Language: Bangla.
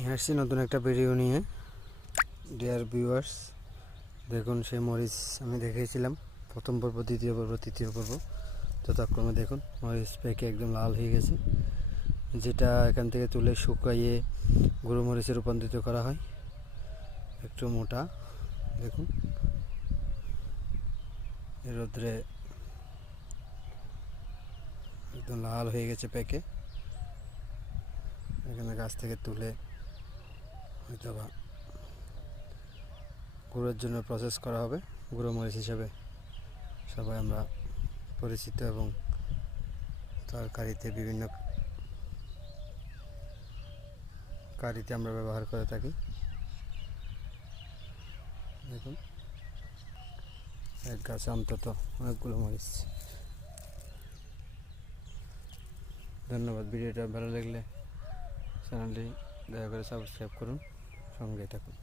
আসছি নতুন একটা ভিডিও নিয়ে। ডিয়ার ভিউয়ার্স, দেখুন সেই মরিচ আমি দেখিয়েছিলাম প্রথম পর্ব, দ্বিতীয় পর্ব, তৃতীয় পর্ব, যথাক্রমে দেখুন মরিচ পেকে একদম লাল হয়ে গেছে, যেটা এখান থেকে তুলে শুকাইয়ে গুঁড়ো মরিচে রূপান্তরিত করা হয়। একটু মোটা দেখুন, রোদ্রে একদম লাল হয়ে গেছে পেকে। এখানে গাছ থেকে তুলে হয়তো বা গুঁড়োর জন্য প্রসেস করা হবে। গুঁড়ো মরিচ হিসাবে সবাই আমরা পরিচিত এবং তরকারিতে বিভিন্ন কারিতে আমরা ব্যবহার করে থাকি। দেখুন এক গাছে অন্তত অনেকগুলো মরিচ। ধন্যবাদ। ভিডিওটা ভালো লাগলে চ্যানেলটি দয়া করে সাবস্ক্রাইব করুন, সঙ্গে থাকুন।